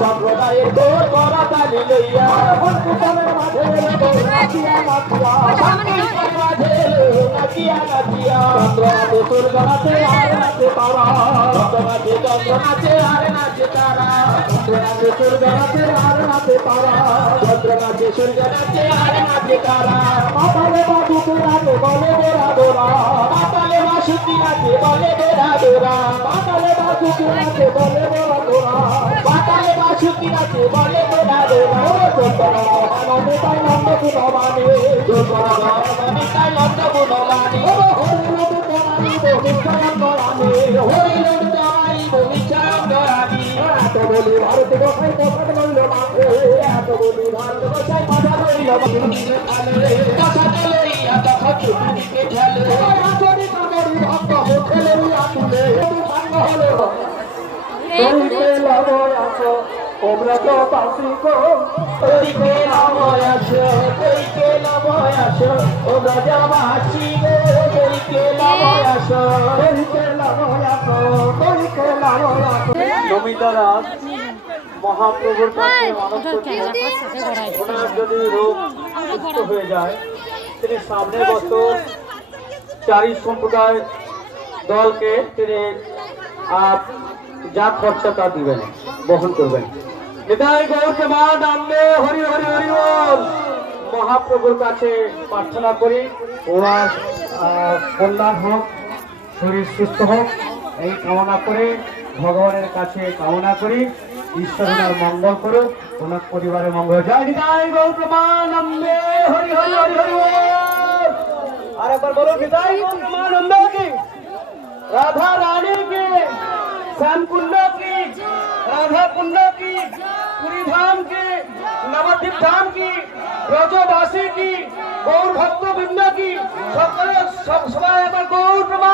সম্প্রদায়ের গাছে আর তারা চন্দ্র নাচে আর নাচে তারা। বাবুকে বলে চন্দ্র নন্দে ভারত গোসাই কথা রইল এত বলি ভারত গোসাই কথা রইল কথা লইয়া তখন চুপিকে ঠেলে আসরি কামড়ি ভক্ত হোটেলে আতুলে সাঙ্গ হলে করিতে লবয় আসো অমৃত পাশিক করিতে লবয় আসো করিতে লবয় আসো ও রাজাবাসী গো করিতে লবয় আসো করিতে লবয় আসো করিতে লবয় আসো জমিদার মহাপ্রভুর কাছে মানব যদি রোগ সুস্থ হয়ে যায় তিনি সামনে বছর চারি সম্প্রদায় দলকে তিনি যা খরচা তা দিবেন বহন করবেন। গৌরকে মা হরি হরি হরি মহাপ্রভুর কাছে প্রার্থনা করি ওনার কল্যাণ হোক শরীর সুস্থ হোক এই কামনা করে ভগবানের কাছে কামনা করি, ঈশ্বর ওনার মঙ্গল করো তোমার পরিবারের মঙ্গল জয় নিতাই গৌ প্রমানন্দে হরি হরি হরি হরি আর একবার বলো নিতাই গৌ কি? রাধা রানী কি? শ্যামকুণ্ড কি? রাধা কুণ্ড কি? পুরী ধাম কি? নবদ্বীপ ধাম কি? ব্রজবাসী কি? গৌর ভক্তবৃন্দ কি? সকলে সবাই একবার গৌর প্রমাণ।